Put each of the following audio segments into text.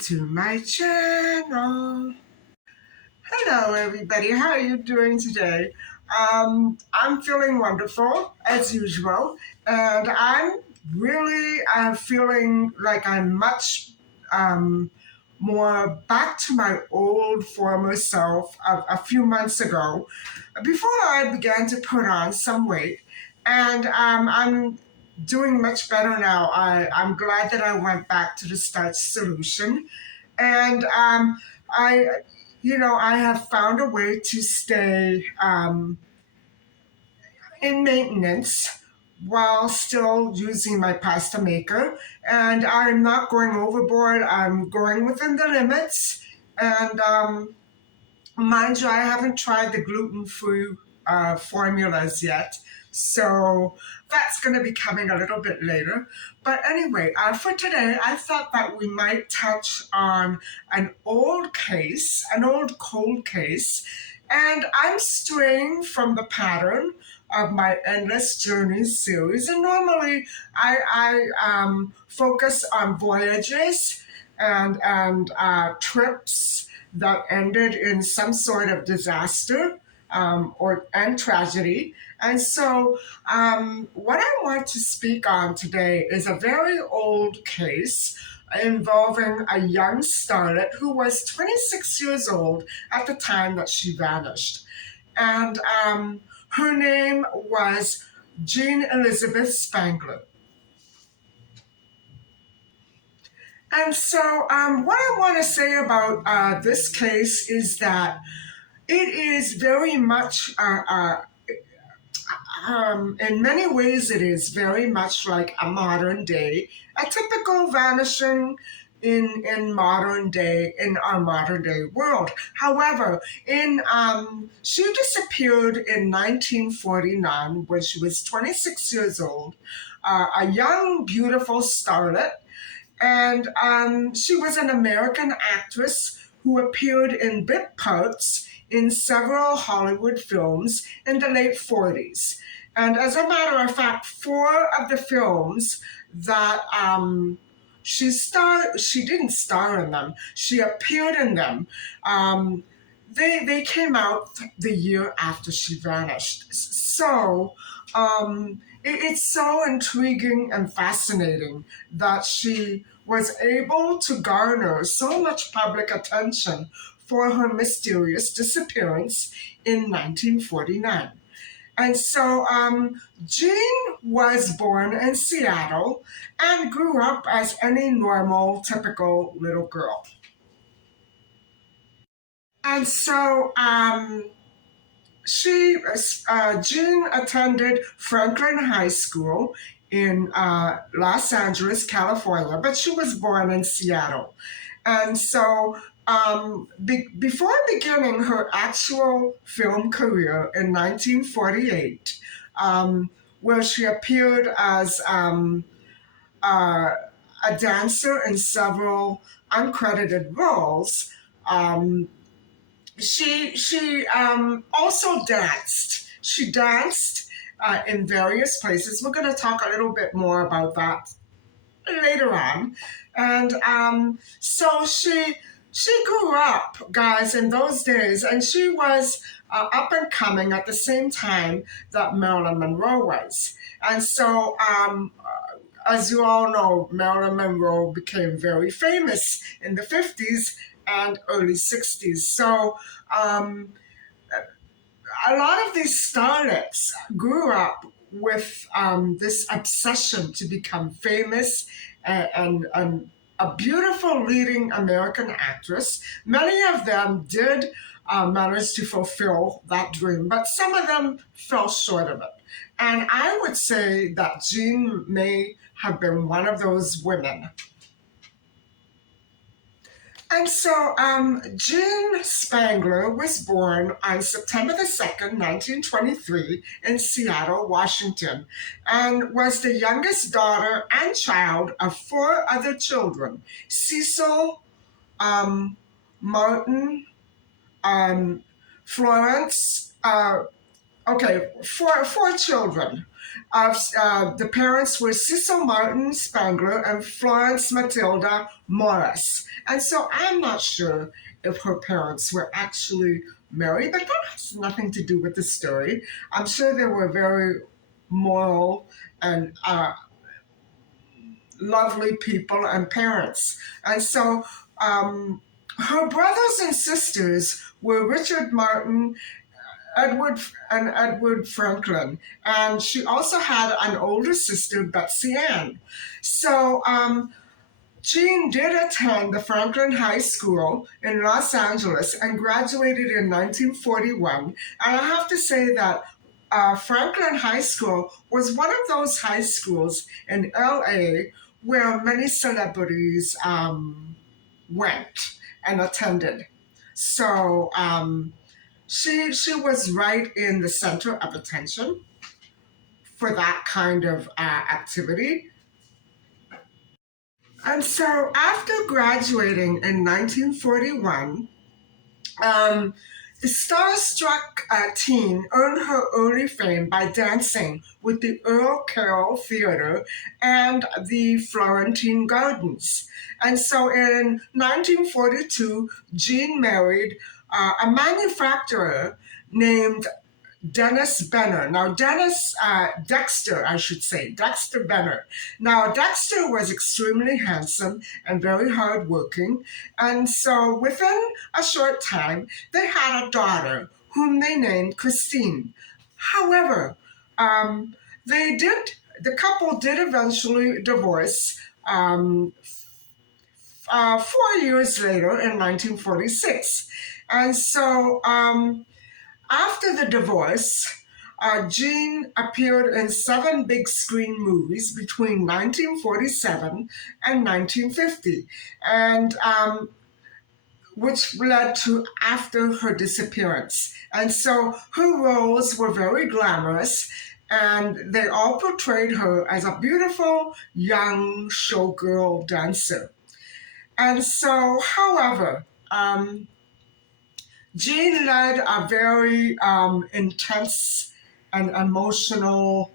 to my channel. Hello everybody, how are you doing today? I'm feeling wonderful as usual, and I'm really feeling like I'm much more back to my old former self a few months ago before I began to put on some weight. And I'm doing much better now. I'm glad that I went back to the starch solution. And I have found a way to stay in maintenance while still using my pasta maker. And I'm not going overboard. I'm going within the limits. And mind you, I haven't tried the gluten-free formulas yet. So that's going to be coming a little bit later. But anyway, for today, I thought that we might touch on an old case, an old cold case. And I'm straying from the pattern of my Endless Journeys series. And normally I focus on voyages and trips that ended in some sort of disaster and tragedy. And so what I want to speak on today is a very old case involving a young starlet who was 26 years old at the time that she vanished. And her name was Jean Elizabeth Spangler. And so what I want to say about this case is that it is very much, in many ways, it is very much like a modern day, a typical vanishing in our modern day world. However, she disappeared in 1949 when she was 26 years old, a young, beautiful starlet. And she was an American actress who appeared in bit parts in several Hollywood films in the late 40s. And as a matter of fact, four of the films that she didn't star in them, she appeared in them. They came out the year after she vanished. So it's so intriguing and fascinating that she was able to garner so much public attention for her mysterious disappearance in 1949. And so Jean was born in Seattle and grew up as any normal, typical little girl. And so Jean attended Franklin High School in Los Angeles, California, but she was born in Seattle. And so before beginning her actual film career in 1948, where she appeared as a dancer in several uncredited roles, she also danced. She danced in various places. We're going to talk a little bit more about that later on. And so she grew up, guys, in those days, and she was up and coming at the same time that Marilyn Monroe was. And so as you all know, Marilyn Monroe became very famous in the 50s and early 60s. So a lot of these starlets grew up with this obsession to become famous and a beautiful leading American actress. Many of them did manage to fulfill that dream, but some of them fell short of it. And I would say that Jean may have been one of those women. And so Jean Spangler was born on September the 2nd, 1923 in Seattle, Washington, and was the youngest daughter and child of four other children: Cecil, Martin, Florence, Okay, four children. The parents were Cecil Martin Spangler and Florence Matilda Morris. And so I'm not sure if her parents were actually married, but that has nothing to do with the story. I'm sure they were very moral and lovely people and parents. And so um, her brothers and sisters were Richard Martin, Edward and Edward Franklin, and she also had an older sister, Betsy Ann. So Jean did attend the Franklin High School in Los Angeles and graduated in 1941. And I have to say that Franklin High School was one of those high schools in LA where many celebrities went and attended. So she was right in the center of attention for that kind of activity. And so after graduating in 1941, um, the starstruck teen earned her early fame by dancing with the Earl Carroll Theater and the Florentine Gardens. And so in 1942, Jean married a manufacturer named Dennis Benner. Now, Dexter, I should say, Dexter Benner. Now, Dexter was extremely handsome and very hardworking. And so within a short time, they had a daughter whom they named Christine. However, um, the couple did eventually divorce 4 years later in 1946. And so, after the divorce, Jean appeared in seven big screen movies between 1947 and 1950, and which led to after her disappearance. And so her roles were very glamorous, and they all portrayed her as a beautiful young showgirl dancer. And so, however, Jean led a very intense and emotional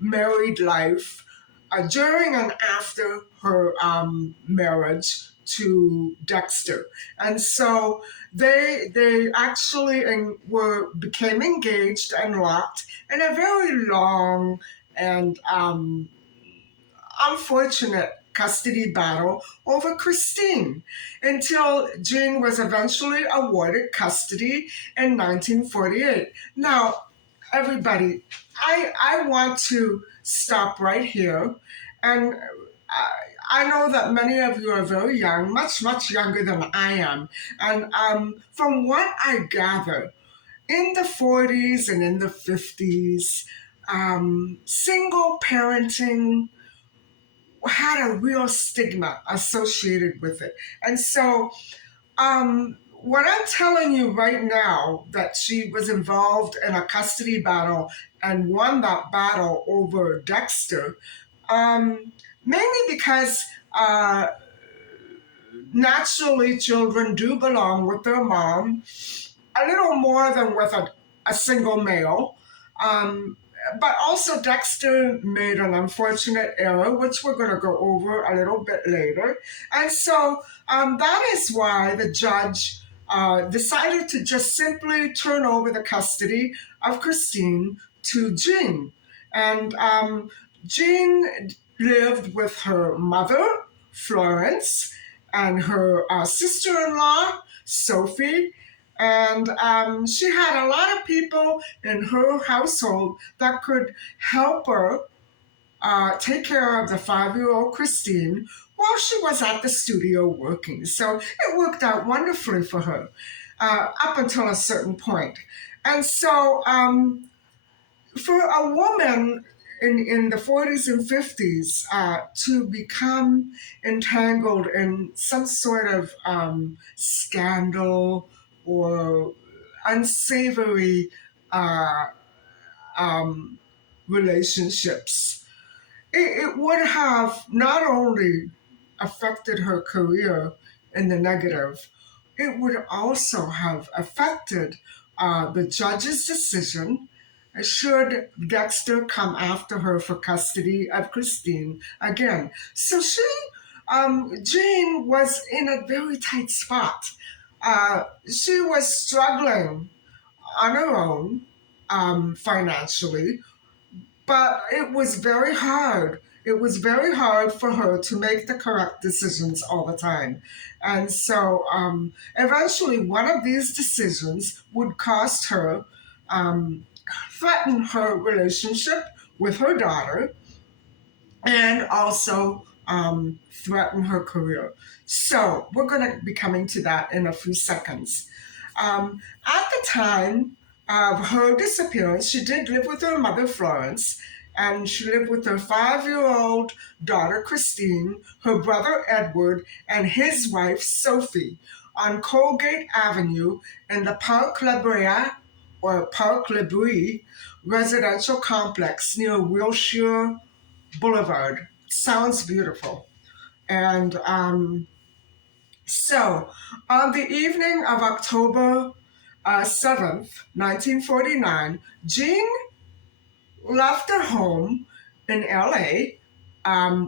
married life during and after her marriage to Dexter, and so they actually were became engaged and locked in a very long and unfortunate custody battle over Christine until Jean was eventually awarded custody in 1948. Now, everybody, I want to stop right here. And I know that many of you are very young, much, much younger than I am. And from what I gather, in the 40s and in the 50s, single parenting had a real stigma associated with it. And so, what I'm telling you right now, that she was involved in a custody battle and won that battle over Dexter, um, mainly because naturally children do belong with their mom a little more than with a single male. Um, but also, Dexter made an unfortunate error, which we're going to go over a little bit later. And so that is why the judge decided to just simply turn over the custody of Christine to Jean. And Jean lived with her mother, Florence, and her sister in law, Sophie, and she had a lot of people in her household that could help her take care of the 5 year old Christine while she was at the studio working. So it worked out wonderfully for her up until a certain point. And so for a woman in the 40s and 50s to become entangled in some sort of scandal or unsavory uh, um, relationships, it would have not only affected her career in the negative, it would also have affected the judge's decision should Dexter come after her for custody of Christine again. So Jane was in a very tight spot. She was struggling on her own financially, but it was very hard. It was very hard for her to make the correct decisions all the time. And so eventually, one of these decisions would cost her, um, threaten her relationship with her daughter, and also threaten her career. So we're going to be coming to that in a few seconds. At the time of her disappearance, she did live with her mother, Florence, and she lived with her 5-year-old daughter, Christine, her brother, Edward, and his wife, Sophie, on Colgate Avenue in the Parc La Brea, or Parc La Brie, residential complex near Wilshire Boulevard. Sounds beautiful. And so, on the evening of October 7th, 1949, Jean left her home in LA,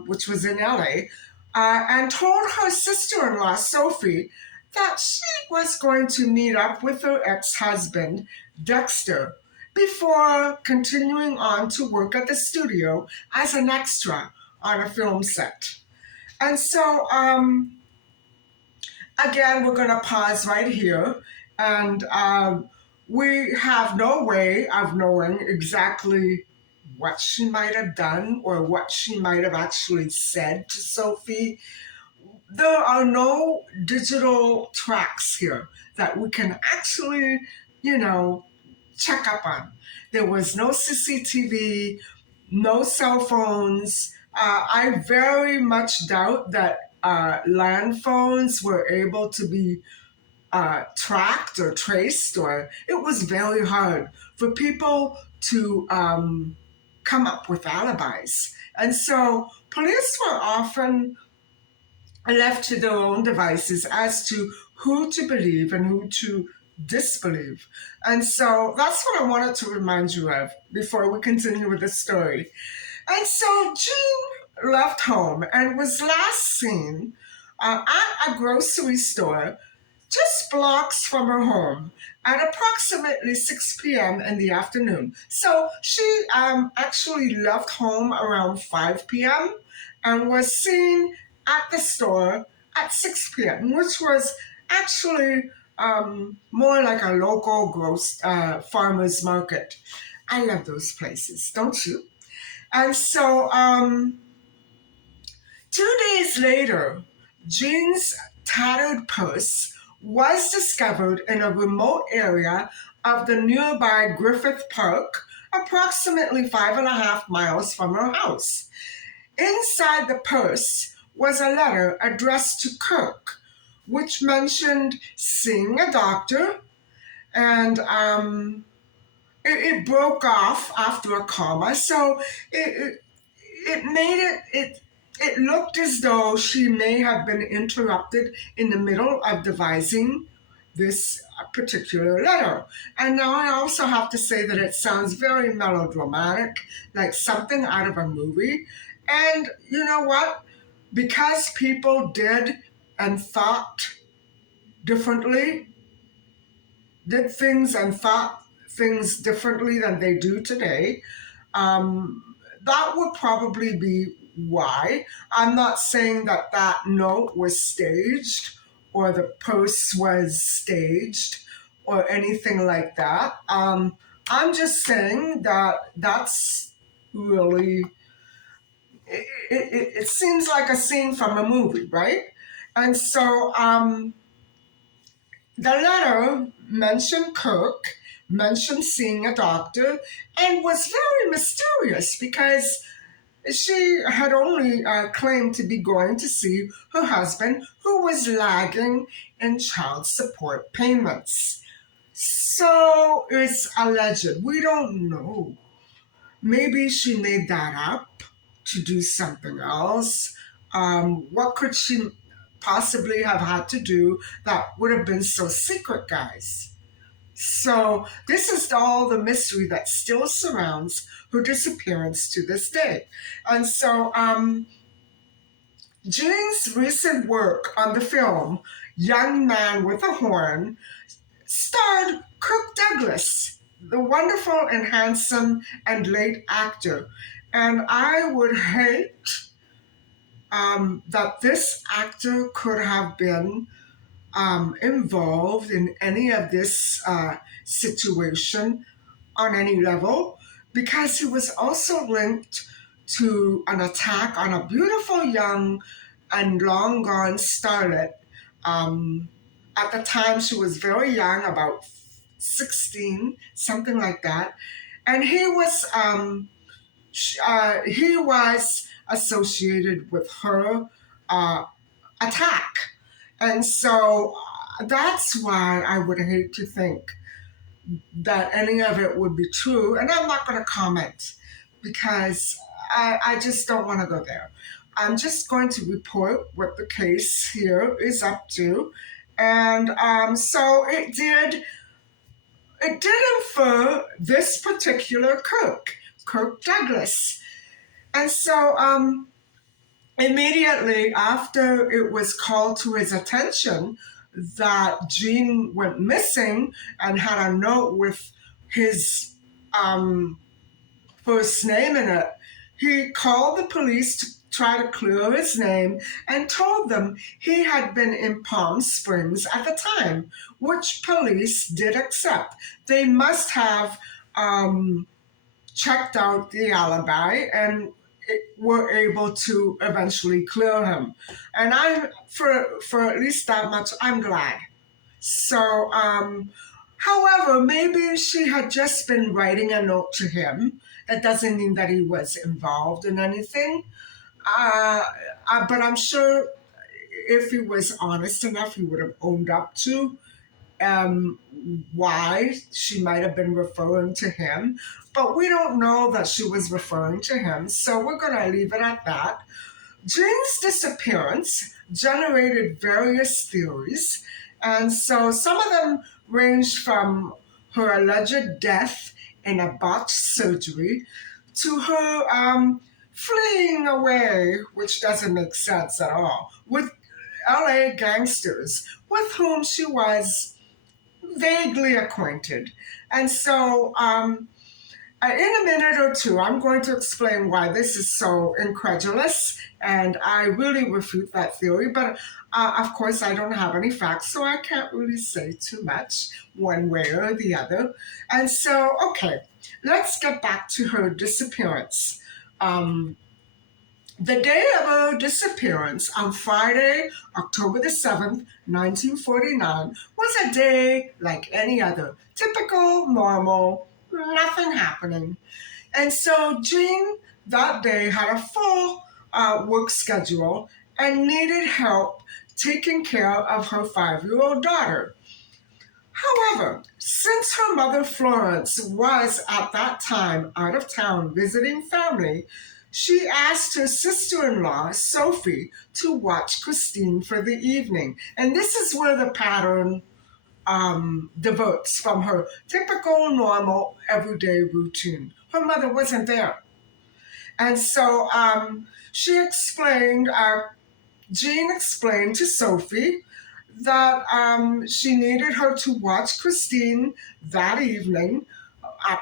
which was in LA, and told her sister in law, Sophie, that she was going to meet up with her ex husband, Dexter, before continuing on to work at the studio as an extra on a film set. And so, again, we're going to pause right here. And we have no way of knowing exactly what she might have done or what she might have actually said to Sophie. There are no digital tracks here that we can actually, you know, check up on. There was no CCTV, no cell phones. I very much doubt that land phones were able to be tracked or traced, or it was very hard for people to come up with alibis. And so police were often left to their own devices as to who to believe and who to disbelieve. And so that's what I wanted to remind you of before we continue with the story. And so Jean left home and was last seen at a grocery store just blocks from her home at approximately 6 p.m. in the afternoon. So she actually left home around 5 p.m. and was seen at the store at 6 p.m., which was actually more like a local farmer's market. I love those places, don't you? And so 2 days later, Jean's tattered purse was discovered in a remote area of the nearby Griffith Park, approximately 5.5 miles from her house. Inside the purse was a letter addressed to Kirk, which mentioned seeing a doctor, and it broke off after a comma, so it made it looked as though she may have been interrupted in the middle of devising this particular letter. And now I also have to say that it sounds very melodramatic, like something out of a movie. And you know what? Because people did and thought differently, did things and thought things differently than they do today, um, that would probably be why. I'm not saying that that note was staged or the post was staged or anything like that. I'm just saying that that's really, it seems like a scene from a movie, right? And so the letter mentioned Kirk, mentioned seeing a doctor, and was very mysterious because she had only claimed to be going to see her husband, who was lagging in child support payments. So it's alleged. We don't know. Maybe she made that up to do something else. What could she possibly have had to do that would have been so secret, guys? So this is all the mystery that still surrounds her disappearance to this day. And so Jean's recent work on the film Young Man with a Horn starred Kirk Douglas, the wonderful and handsome and late actor. And I would hate that this actor could have been involved in any of this situation on any level because he was also linked to an attack on a beautiful young and long gone starlet. Um, at the time, she was very young, about 16, something like that. And he was associated with her uh, attack. And so that's why I would hate to think that any of it would be true. And I'm not going to comment because I just don't want to go there. I'm just going to report what the case here is up to. And so it did infer this particular Kirk Douglas. And so immediately after it was called to his attention that Jean went missing and had a note with his um, first name in it, he called the police to try to clear his name and told them he had been in Palm Springs at the time, which police did accept. They must have checked out the alibi and were able to eventually clear him. And I'm for at least that much, I'm glad. So, however, maybe she had just been writing a note to him. That doesn't mean that he was involved in anything. Uh, but I'm sure if he was honest enough, he would have owned up to um, why she might have been referring to him. But we don't know that she was referring to him, so we're going to leave it at that. Jane's disappearance generated various theories, and so some of them ranged from her alleged death in a botched surgery to her fleeing away, which doesn't make sense at all, with LA gangsters with whom she was vaguely acquainted. And so, in a minute or two, I'm going to explain why this is so incredulous, and I really refute that theory. But of course, I don't have any facts, so I can't really say too much one way or the other. And so, okay, let's get back to her disappearance. Um, the day of her disappearance on Friday, October the 7th, 1949, was a day like any other. Typical, normal, nothing happening. And so Jean that day had a full work schedule and needed help taking care of her 5-year-old daughter. However, since her mother Florence was at that time out of town visiting family, she asked her sister in law, Sophie, to watch Christine for the evening. And this is where the pattern diverts from her typical, normal, everyday routine. Her mother wasn't there. And so Jean explained to Sophie that she needed her to watch Christine that evening,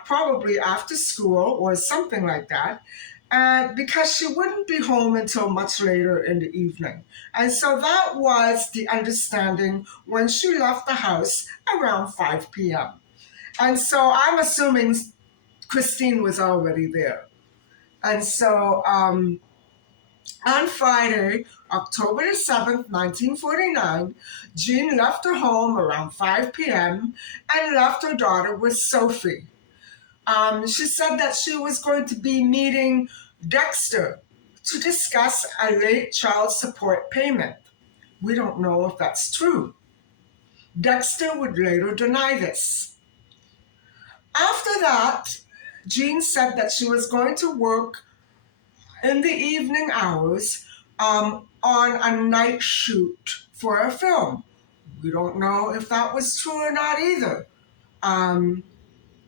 probably after school or something like that, because she wouldn't be home until much later in the evening. And so that was the understanding when she left the house around 5 p.m. And so I'm assuming Christine was already there. And so on Friday, October the 7th, 1949, Jean left her home around 5 p.m. and left her daughter with Sophie. She said that she was going to be meeting Dexter to discuss a late child support payment. We don't know if that's true. Dexter would later deny this. After that, Jean said that she was going to work in the evening hours on a night shoot for a film. We don't know if that was true or not either. Um,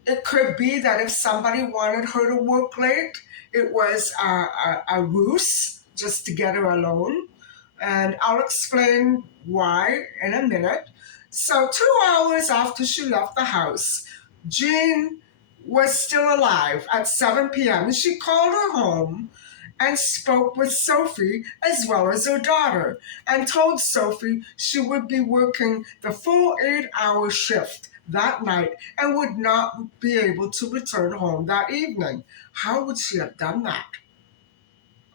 it could be that if somebody wanted her to work late, it was a ruse just to get her alone. And I'll explain why in a minute. So, 2 hours after she left the house, Jean was still alive at 7 p.m. She called her home and spoke with Sophie as well as her daughter and told Sophie she would be working the full 8-hour shift that night and would not be able to return home that evening. How would she have done that?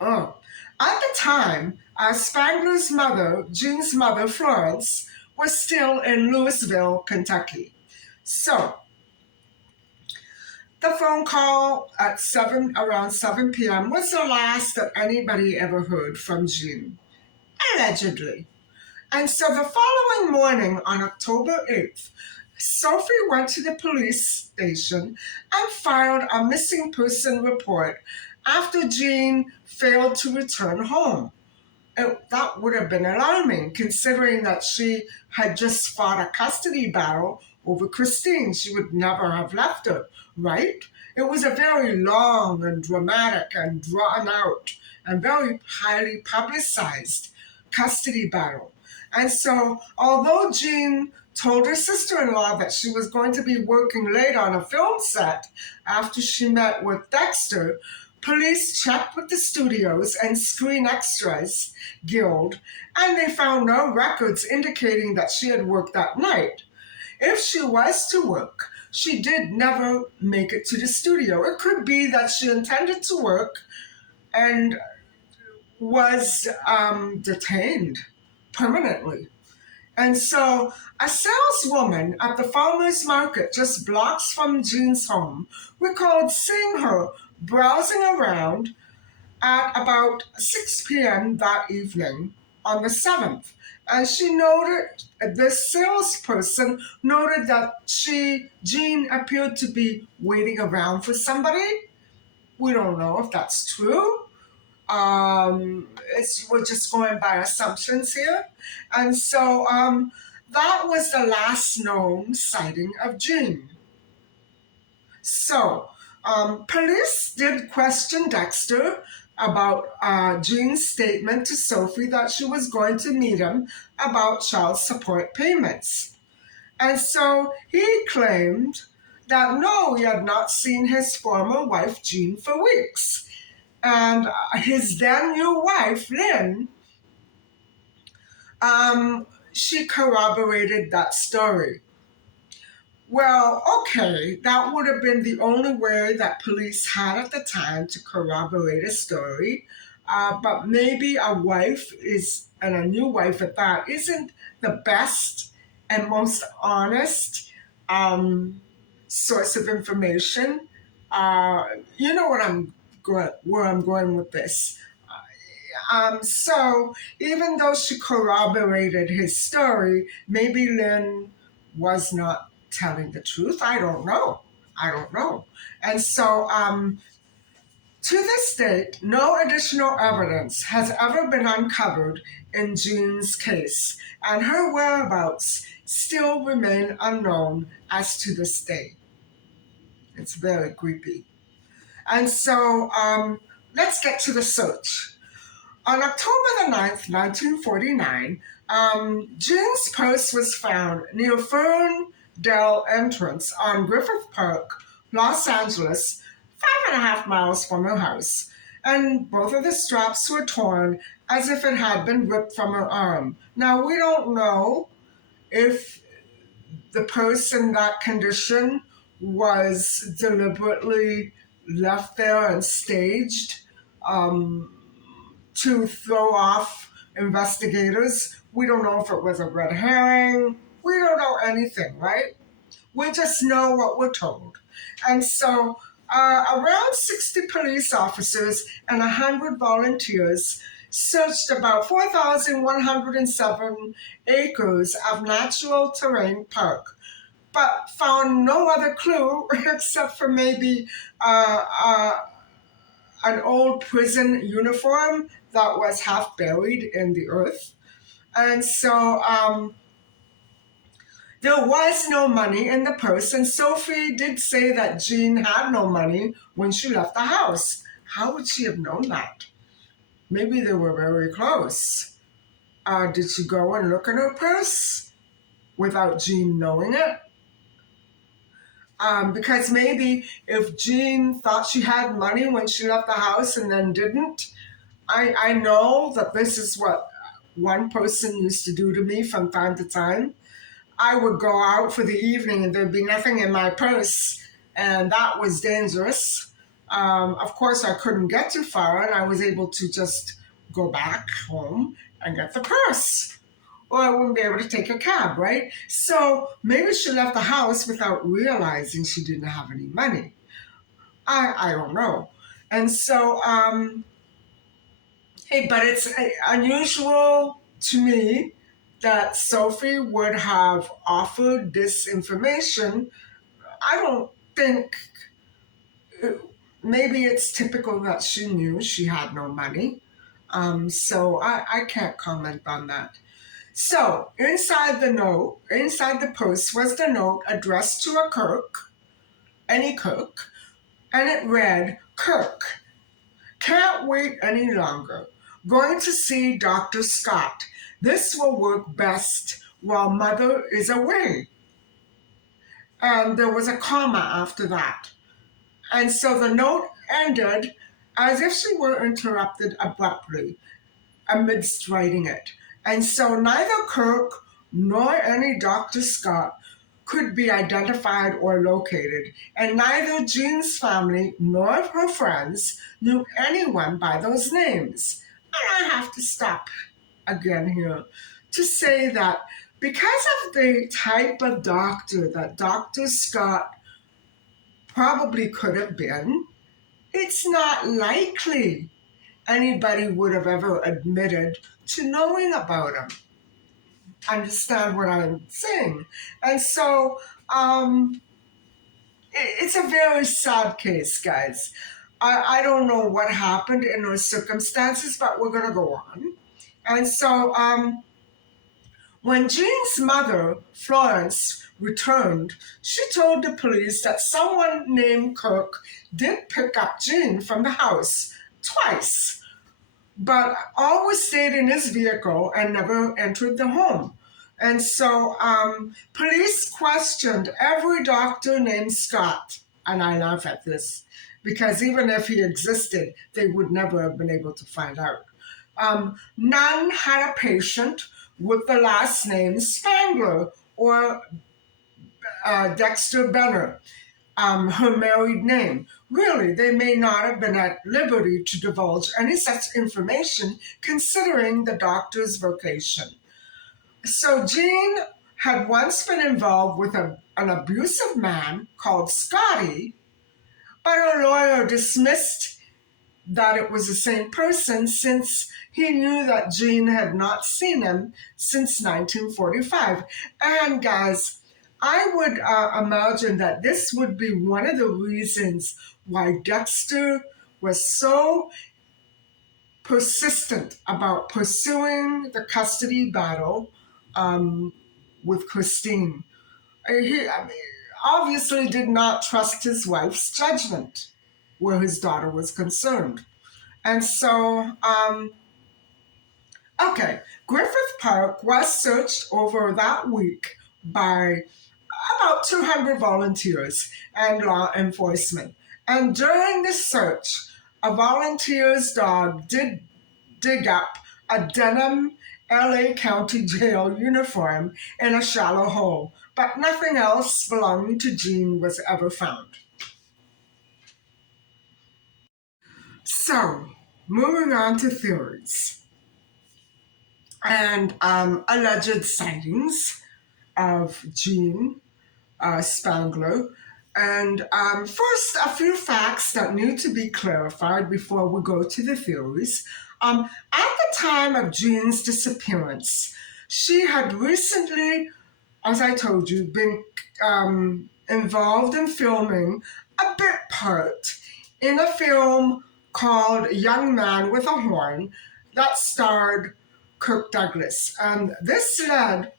Oh. At the time, Spangler's mother, Jean's mother, Florence, was still in Louisville, Kentucky. So the phone call at around 7 p.m. was the last that anybody ever heard from Jean, allegedly. And so the following morning, on October 8th, Sophie went to the police station and filed a missing person report after Jean failed to return home. That would have been alarming, considering that she had just fought a custody battle over Christine. She would never have left her, right? It was a very long and dramatic and drawn out and very highly publicized custody battle. And so, although Jean told her sister in law that she was going to be working late on a film set after she met with Dexter, police checked with the studios and Screen Extras Guild, and they found no records indicating that she had worked that night. If she was to work, she did never make it to the studio. It could be that she intended to work and was detained permanently. And so a saleswoman at the farmer's market just blocks from Jean's home recalled seeing her browsing around at about 6 p.m. that evening on the 7th. And she noted, this salesperson noted that Jean appeared to be waiting around for somebody. We don't know if that's true. We're just going by assumptions here. And so that was the last known sighting of Jean. So, police did question Dexter about Jean's statement to Sophie that she was going to meet him about child support payments. And so he claimed that no, he had not seen his former wife Jean for weeks. And his then new wife, Lynn, she corroborated that story. Well, okay, that would have been the only way that police had at the time to corroborate a story. But maybe a wife is, and a new wife at that, isn't the best and most honest source of information. Uh, you know where I'm going with this. So even though she corroborated his story, maybe Lynn was not telling the truth. I don't know. I don't know. And so to this date, no additional evidence has ever been uncovered in Jean's case, and her whereabouts still remain unknown as to this day. It's very creepy. And so let's get to the search. On October the 9th, 1949, Jean's purse was found near Ferndale Entrance on Griffith Park, Los Angeles, 5.5 miles from her house. And both of the straps were torn as if it had been ripped from her arm. Now, we don't know if the purse in that condition was deliberately left there and staged. To throw off investigators. We don't know if it was a red herring. We don't know anything, right? We just know what we're told. And so around 60 police officers and 100 volunteers searched about 4,107 acres of natural terrain park, but found no other clue except for maybe an old prison uniform that was half buried in the earth. And so There was no money in the purse, and Sophie did say that Jean had no money when she left the house. How would she have known that? Maybe they were very close. Did she go and look in her purse without Jean knowing it? Because maybe if Jean thought she had money when she left the house and then didn't, I know that this is what one person used to do to me from time to time. I would go out for the evening and there'd be nothing in my purse, and that was dangerous. Of course, I couldn't get too far, and I was able to just go back home and get the purse. Or I wouldn't be able to take a cab, right? So maybe she left the house without realizing she didn't have any money. I don't know. And so, hey, but it's unusual to me that Sophie would have offered this information. I don't think, maybe it's typical that she knew she had no money. So I can't comment on that. So inside the post was the note addressed to a Kirk, any Kirk, and it read, Kirk, can't wait any longer. Going to see Dr. Scott. This will work best while mother is away. And there was a comma after that. And so the note ended as if she were interrupted abruptly amidst writing it. And so neither Kirk nor any Dr. Scott could be identified or located, and neither Jean's family nor her friends knew anyone by those names. And I have to stop again here to say that because of the type of doctor that Dr. Scott probably could have been, it's not likely anybody would have ever admitted to knowing about him. Understand what I'm saying? And so it's a very sad case, guys. I don't know what happened in those circumstances, but we're going to go on. And so when Jean's mother, Florence, returned, she told the police that someone named Kirk did pick up Jean from the house twice, but always stayed in his vehicle and never entered the home. And so police questioned every doctor named Scott. And I laugh at this because even if he existed, they would never have been able to find out. None had a patient with the last name Spangler or Dexter Benner, her married name. Really, they may not have been at liberty to divulge any such information considering the doctor's vocation. So Jean had once been involved with an abusive man called Scotty, but her lawyer dismissed that it was the same person since he knew that Jean had not seen him since 1945. And guys, I would imagine that this would be one of the reasons why Dexter was so persistent about pursuing the custody battle with Christine. I mean, obviously did not trust his wife's judgment where his daughter was concerned. And so, okay, Griffith Park was searched over that week by about 200 volunteers and law enforcement. And during the search, a volunteer's dog did dig up a denim LA County Jail uniform in a shallow hole, but nothing else belonging to Jean was ever found. So, moving on to theories and alleged sightings of Jean Spangler. And first, a few facts that need to be clarified before we go to the theories. At the time of Jean's disappearance, she had recently, as I told you, been involved in filming a bit part in a film called Young Man with a Horn that starred Kirk Douglas. And this led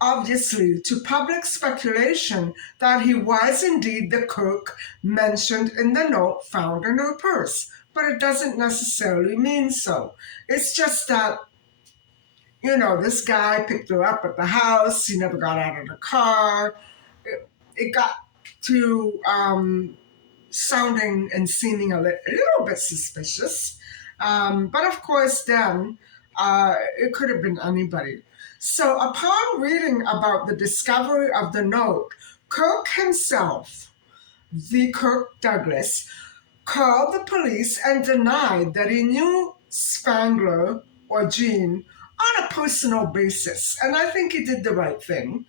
obviously to public speculation that he was indeed the cook mentioned in the note found in her purse. But it doesn't necessarily mean so. It's just that, this guy picked her up at the house. He never got out of the car. It got to sounding and seeming a little bit suspicious. But of course, then it could have been anybody. So, upon reading about the discovery of the note, Kirk himself, the Kirk Douglas, called the police and denied that he knew Spangler or Jean on a personal basis. And I think he did the right thing.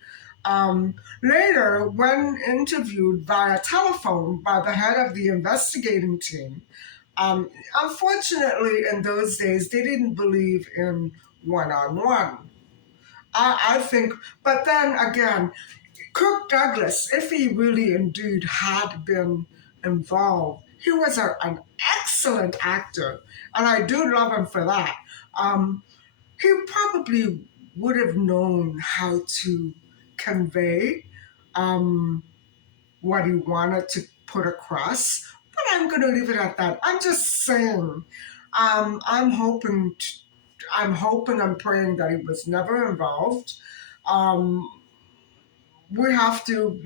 Later, when interviewed via telephone by the head of the investigating team, um, unfortunately, in those days, they didn't believe in one on one. I think, but then again, Kirk Douglas, if he really indeed had been involved, he was an excellent actor, and I do love him for that. Um, he probably would have known how to convey um, what he wanted to put across, but I'm going to leave it at that. I'm just saying, I'm hoping, I'm hoping, I'm praying that he was never involved. Um, we have to,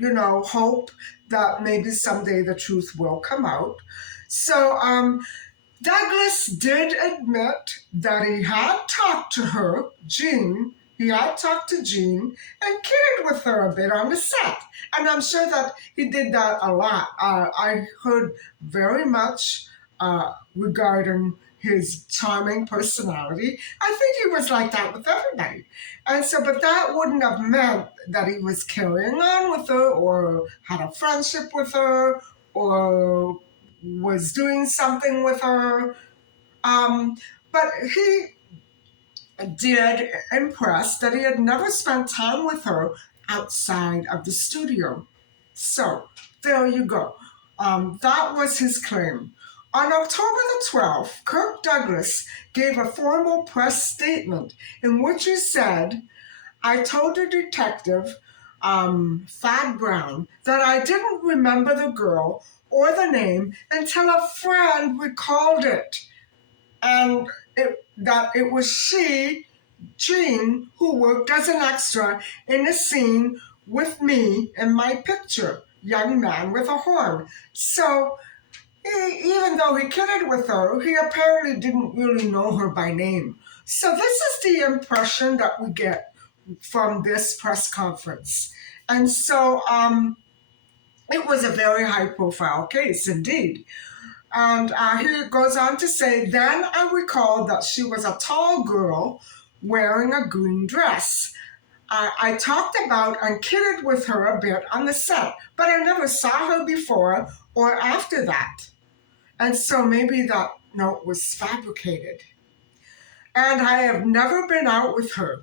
hope that maybe someday the truth will come out. So, Douglas did admit that he had talked to her, Jean. He had talked to Jean and cared with her a bit on the set. And I'm sure that he did that a lot. I heard very much regarding his charming personality. I think he was like that with everybody. And so, but that wouldn't have meant that he was carrying on with her or had a friendship with her or was doing something with her. Um, but he did impress that he had never spent time with her outside of the studio. So there you go. That was his claim. On October the 12th, Kirk Douglas gave a formal press statement in which he said, I told the detective, Thad Brown, that I didn't remember the girl or the name until a friend recalled it. And that it was she, Jean, who worked as an extra in a scene with me in my picture, Young Man with a Horn. So even though he kidded with her, he apparently didn't really know her by name. So this is the impression that we get from this press conference. And so it was a very high profile case indeed. And he goes on to say, then I recalled that she was a tall girl wearing a green dress. I talked about and kidded with her a bit on the set, but I never saw her before or after that. And so maybe that note was fabricated. And I have never been out with her.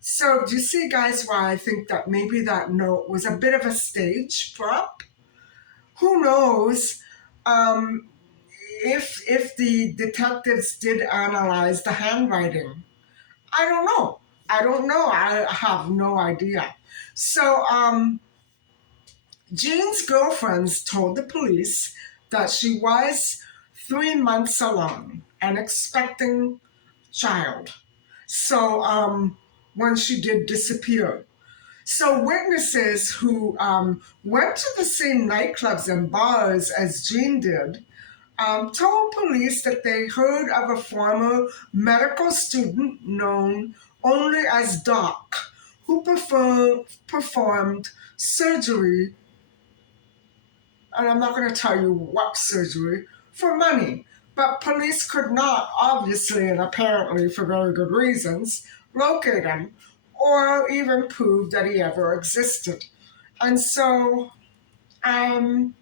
So do you see, guys, why I think that maybe that note was a bit of a stage prop? Who knows? Um, if the detectives did analyze the handwriting. I don't know. I don't know. I have no idea. So, Jean's girlfriends told the police that she was 3 months along and expecting child. So, when she did disappear. So witnesses who went to the same nightclubs and bars as Jean did told police that they heard of a former medical student known only as Doc, who performed surgery, and I'm not going to tell you what surgery, for money. But police could not, obviously and apparently for very good reasons, locate him or even prove that he ever existed. And so I'm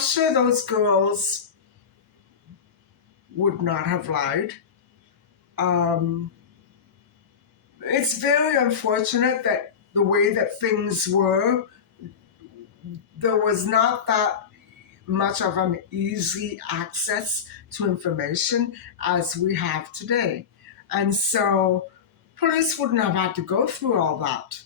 sure those girls would not have lied. Um, it's very unfortunate that the way that things were, there was not that much of an easy access to information as we have today. And so police wouldn't have had to go through all that.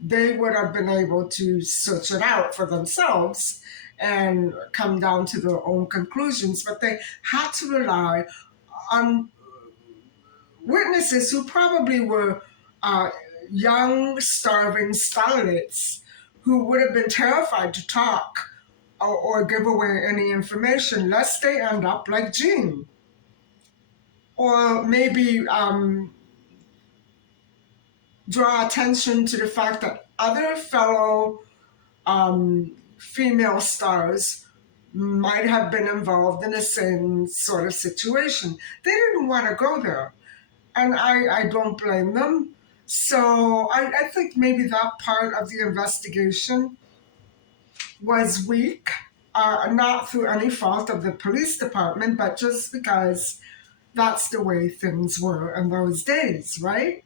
They would have been able to search it out for themselves and come down to their own conclusions, but they had to rely on witnesses who probably were uh, young, starving starlets who would have been terrified to talk or give away any information lest they end up like Jean. Or maybe draw attention to the fact that other fellow female stars might have been involved in the same sort of situation. They didn't want to go there, and I don't blame them. So I think maybe that part of the investigation was weak, not through any fault of the police department, but just because that's the way things were in those days, right?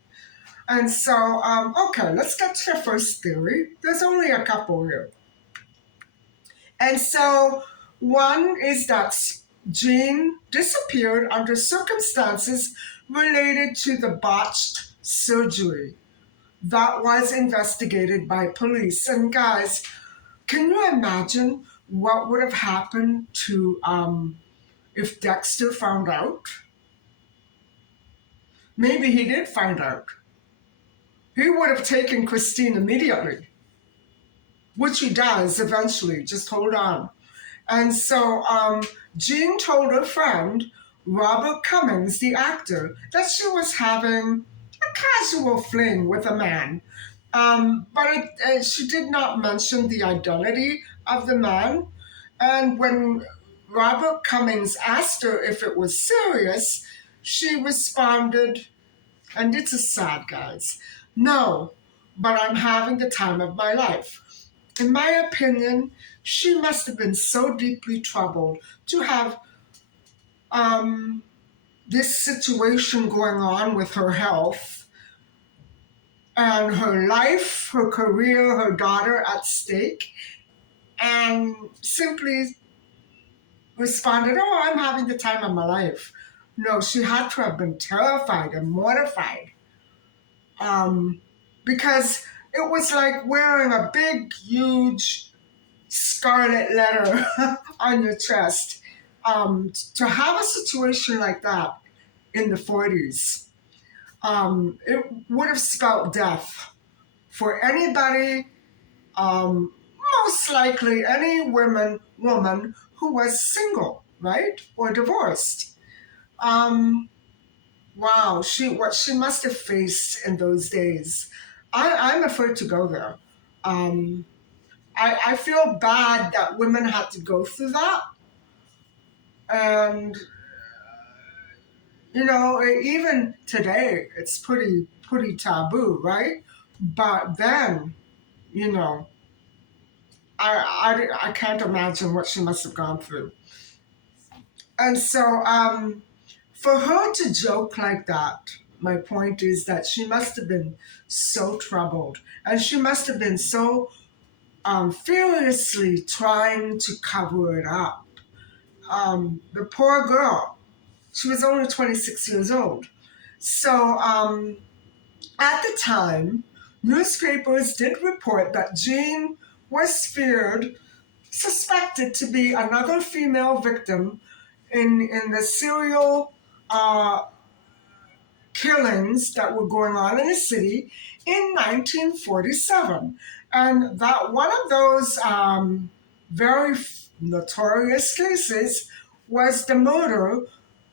And so, okay, let's get to the first theory. There's only a couple here. And so, one is that Jean disappeared under circumstances related to the botched surgery that was investigated by police. And guys, can you imagine what would have happened to if Dexter found out? Maybe he did find out. He would have taken Christine immediately, which he does eventually. Just hold on. And so Jean told her friend, Robert Cummings, the actor, that she was having a casual fling with a man. But she did not mention the identity of the man. And when Robert Cummings asked her if it was serious, she responded, and it's a sad, guys, no, but I'm having the time of my life. In my opinion, she must have been so deeply troubled to have this situation going on with her health and her life, her career, her daughter at stake, and simply responded, oh, I'm having the time of my life. No, she had to have been terrified and mortified because it was like wearing a big, huge scarlet letter on your chest. To have a situation like that in the 40s, it would have spelled death for anybody, most likely any woman who was single, right, or divorced. Um, wow, what she must have faced in those days. I'm afraid to go there. Um, I feel bad that women had to go through that. And, even today, it's pretty taboo, right? But then, you know, I can't imagine what she must have gone through. And so, for her to joke like that, my point is that she must have been so troubled. And she must have been so furiously trying to cover it up. The poor girl, she was only 26 years old. So at the time, newspapers did report that Jean was suspected to be another female victim in the serial uh, killings that were going on in the city in 1947. And that one of those very notorious cases was the murder,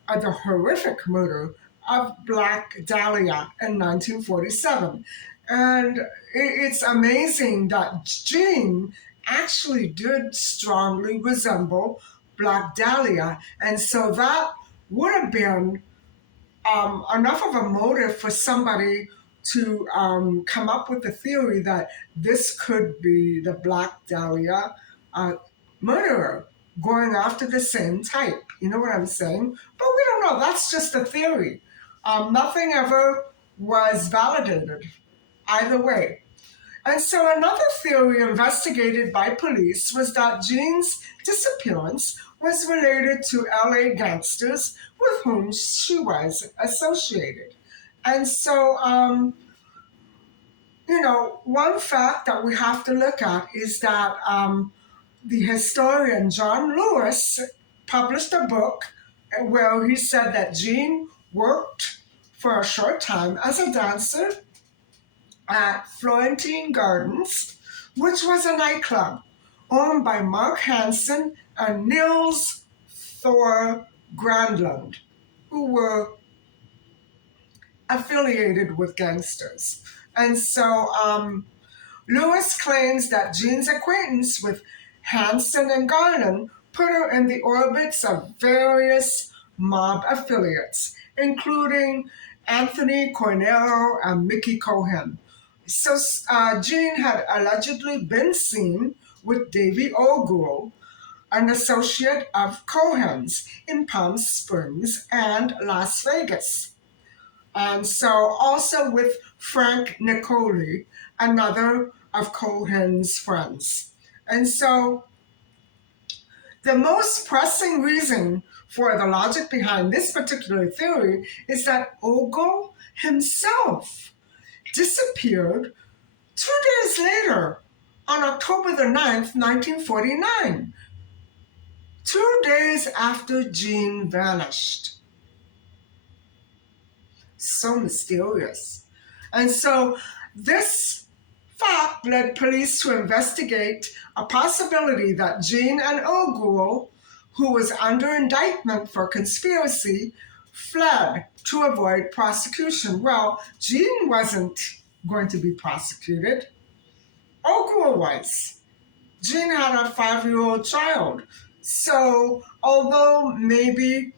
the horrific murder of Black Dahlia in 1947. And it's amazing that Jean actually did strongly resemble Black Dahlia. And so that would have been enough of a motive for somebody to come up with the theory that this could be the Black Dahlia uh, murderer going after the same type. You know what I'm saying? But we don't know. That's just a theory. Nothing ever was validated either way. And so another theory investigated by police was that Jean's disappearance was related to LA gangsters with whom she was associated. And so, one fact that we have to look at is that the historian John Lewis published a book where he said that Jean worked for a short time as a dancer at Florentine Gardens, which was a nightclub owned by Mark Hansen and Nils Thor Grandland, who were affiliated with gangsters. And so Lewis claims that Jean's acquaintance with Hansen and Garland put her in the orbits of various mob affiliates, including Anthony Cornero and Mickey Cohen. So Jean had allegedly been seen with Davy O'Gould, an associate of Cohen's in Palm Springs and Las Vegas. And so also with Frank Nicoli, another of Cohen's friends. And so the most pressing reason for the logic behind this particular theory is that Ogle himself disappeared 2 days later on October the 9th, 1949, 2 days after Jean vanished. So mysterious. And so this fact led police to investigate a possibility that Jean and Ogle, who was under indictment for conspiracy, fled to avoid prosecution. Well, Jean wasn't going to be prosecuted. Ogle was. Jean had a 5-year-old child. So, although maybe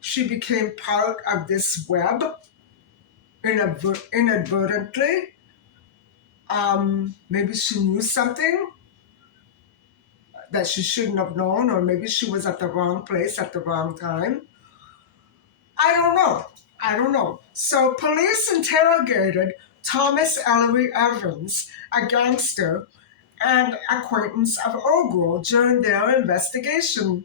she became part of this web inadvertently, maybe she knew something that she shouldn't have known, or maybe she was at the wrong place at the wrong time. I don't know. I don't know. So police interrogated Thomas Ellery Evans, a gangster and acquaintance of Ogle, during their investigation.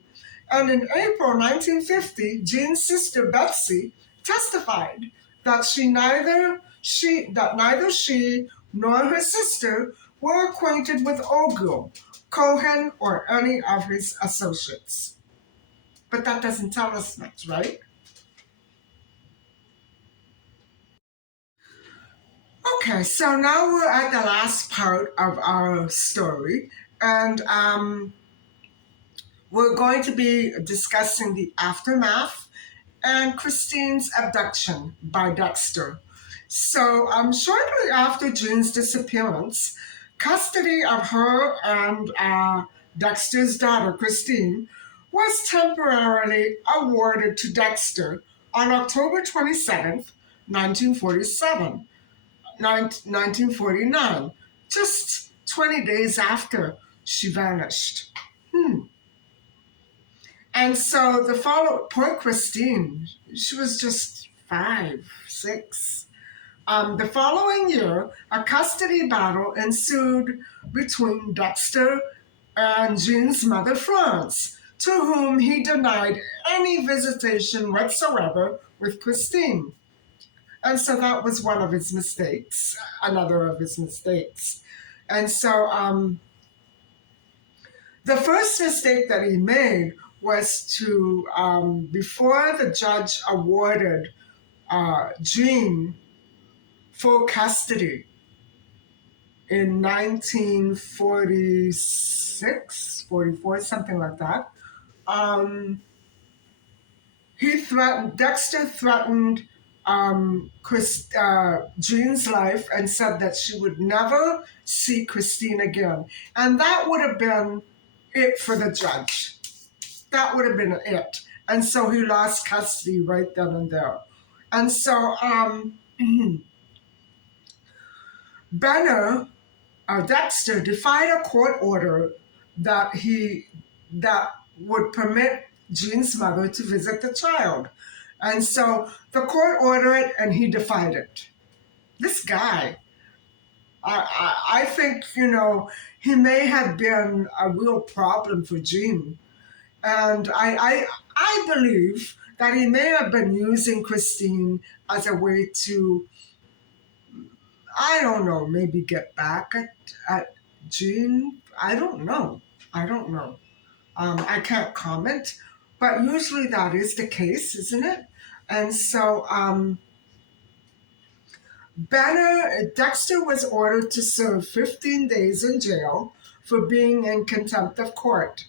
And in April 1950, Jean's sister Betsy testified that neither she nor her sister were acquainted with Ogle, Cohen, or any of his associates. But that doesn't tell us much, right? Okay, so now we're at the last part of our story, and we're going to be discussing the aftermath and Christine's abduction by Dexter. So, shortly after Jean's disappearance, custody of her and Dexter's daughter, Christine, was temporarily awarded to Dexter on October 27th, 1947, 1949, just 20 days after she vanished. And so the follow poor Christine, she was just 5, 6. The following year, a custody battle ensued between Dexter and Jean's mother, Florence, to whom he denied any visitation whatsoever with Christine. And so that was one of his mistakes, another of his mistakes. And so the first mistake that he made was to, before the judge awarded Jean full custody in 1946, 44, something like that, Dexter threatened Jean's life and said that she would never see Christine again. And that would have been it for the judge. That would have been it. And so he lost custody right then and there. And so Dexter defied a court order that would permit Jean's mother to visit the child. And so the court ordered it and he defied it. This guy, I think, he may have been a real problem for Jean. And I believe that he may have been using Christine as a way to, I don't know, maybe get back at Jean. I don't know. I don't know. I can't comment, but usually that is the case, isn't it? And so Dexter was ordered to serve 15 days in jail for being in contempt of court.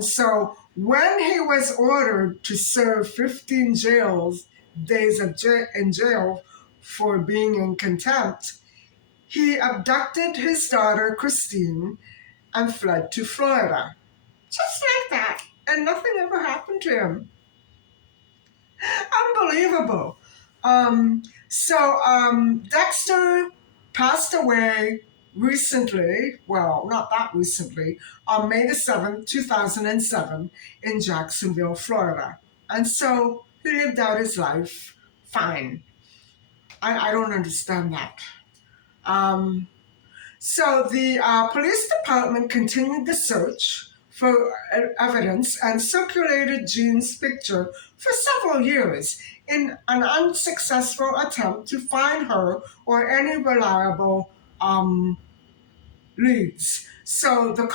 So when he was ordered to serve 15 days in jail for being in contempt, he abducted his daughter Christine and fled to Florida. Just like that. And nothing ever happened to him. Unbelievable. Dexter passed away recently, well, not that recently, on May the 7th, 2007, in Jacksonville, Florida. And so he lived out his life fine. I don't understand that. Um, So the police department continued the search for evidence and circulated Jean's picture for several years in an unsuccessful attempt to find her or any reliable leads. So the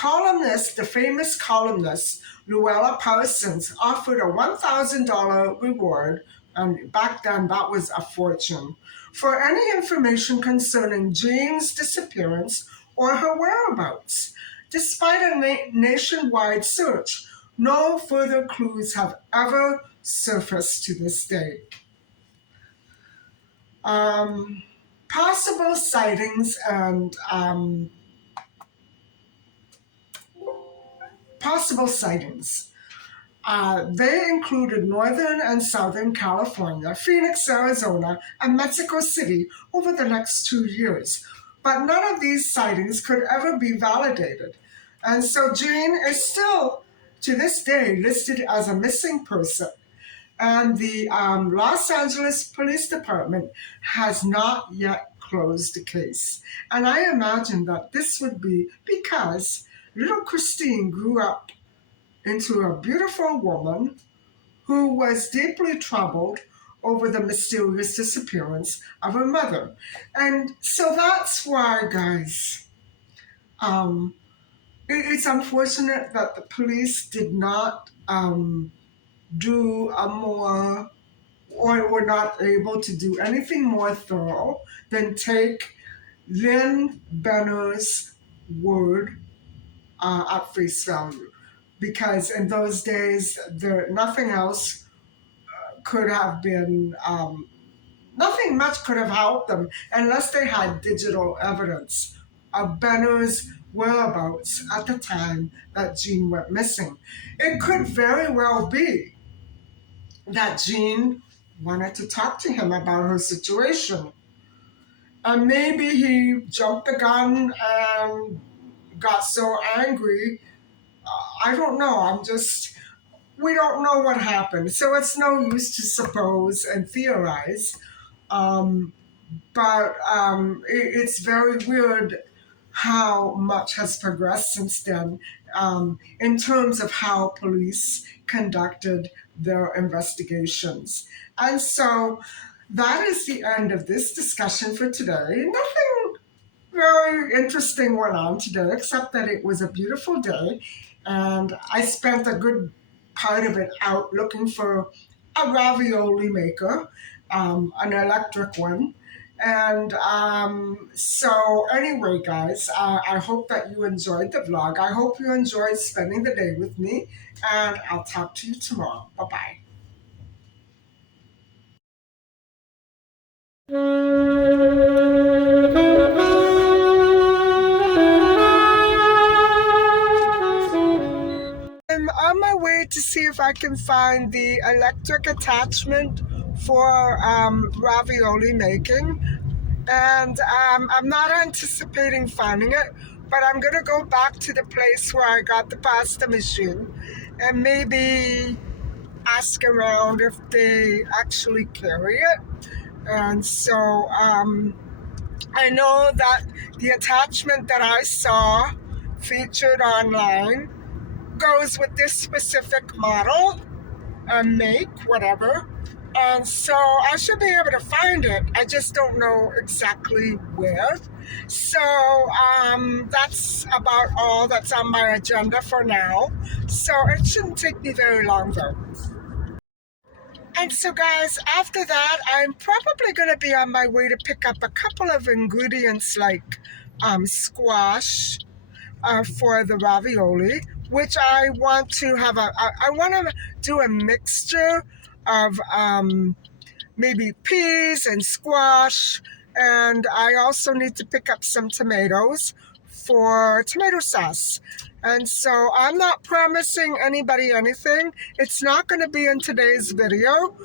famous columnist, Luella Parsons, offered a $1,000 reward, and back then that was a fortune, for any information concerning Jean's disappearance or her whereabouts. Despite a nationwide search, no further clues have ever surfaced to this day. Um, Possible sightings and possible sightings. They included Northern and Southern California, Phoenix, Arizona, and Mexico City over the next 2 years. But none of these sightings could ever be validated. And so Jane is still, to this day, listed as a missing person. And the Los Angeles Police Department has not yet closed the case. And I imagine that this would be because little Christine grew up into a beautiful woman who was deeply troubled over the mysterious disappearance of her mother. And so that's why, guys, um, it's unfortunate that the police did not do a more, or were not able to do anything more thorough than take Lynn Benner's word at face value, because in those days nothing else could have been nothing much could have helped them unless they had digital evidence of Benner's whereabouts at the time that Jean went missing. It could very well be that Jean wanted to talk to him about her situation, and maybe he jumped the gun and got so angry. I don't know. We don't know what happened. So it's no use to suppose and theorize. Um, it's very weird how much has progressed since then, in terms of how police conducted their investigations. And so that is the end of this discussion for today. Nothing very interesting went on today, except that it was a beautiful day, and I spent a good part of it out looking for a ravioli maker, an electric one. And so, anyway, guys, I hope that you enjoyed the vlog. I hope you enjoyed spending the day with me, and I'll talk to you tomorrow. Bye bye. I'm on my way to see if I can find the electric attachment for ravioli making. And I'm not anticipating finding it, but I'm going to go back to the place where I got the pasta machine and maybe ask around if they actually carry it. And so I know that the attachment that I saw featured online goes with this specific model. make, whatever. And so I should be able to find it. I just don't know exactly where. So that's about all that's on my agenda for now. So it shouldn't take me very long though. And so, guys, after that, I'm probably going to be on my way to pick up a couple of ingredients like squash for the ravioli, which I want to have I want to do a mixture of maybe peas and squash. And I also need to pick up some tomatoes for tomato sauce. And so I'm not promising anybody anything. It's not going to be in today's video.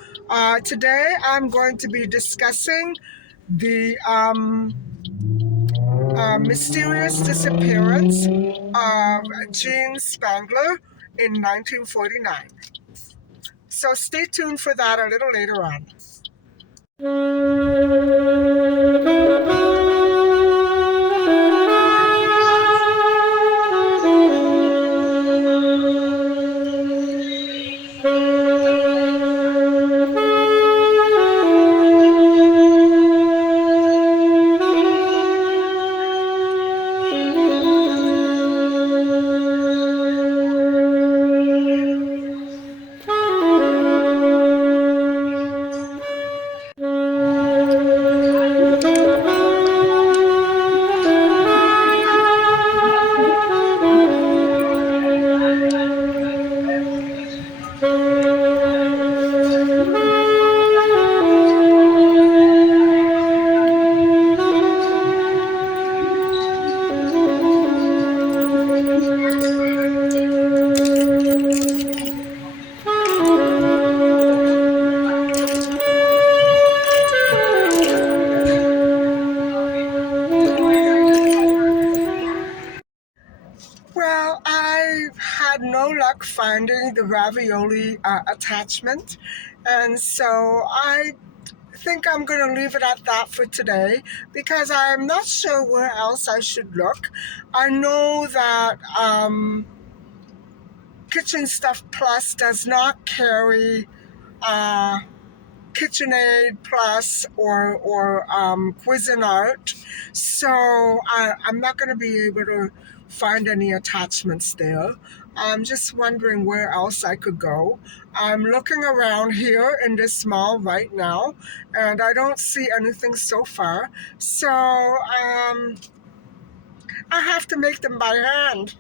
Today I'm going to be discussing the mysterious disappearance of Jean Spangler in 1949. So stay tuned for that a little later on. Well, I had no luck finding the ravioli attachment, and so I think I'm going to leave it at that for today because I'm not sure where else I should look. I know that Kitchen Stuff Plus does not carry uh, KitchenAid Plus or Cuisinart, so I'm not going to be able to find any attachments there. I'm just wondering where else I could go. I'm looking around here in this mall right now, and I don't see anything so far. So I have to make them by hand.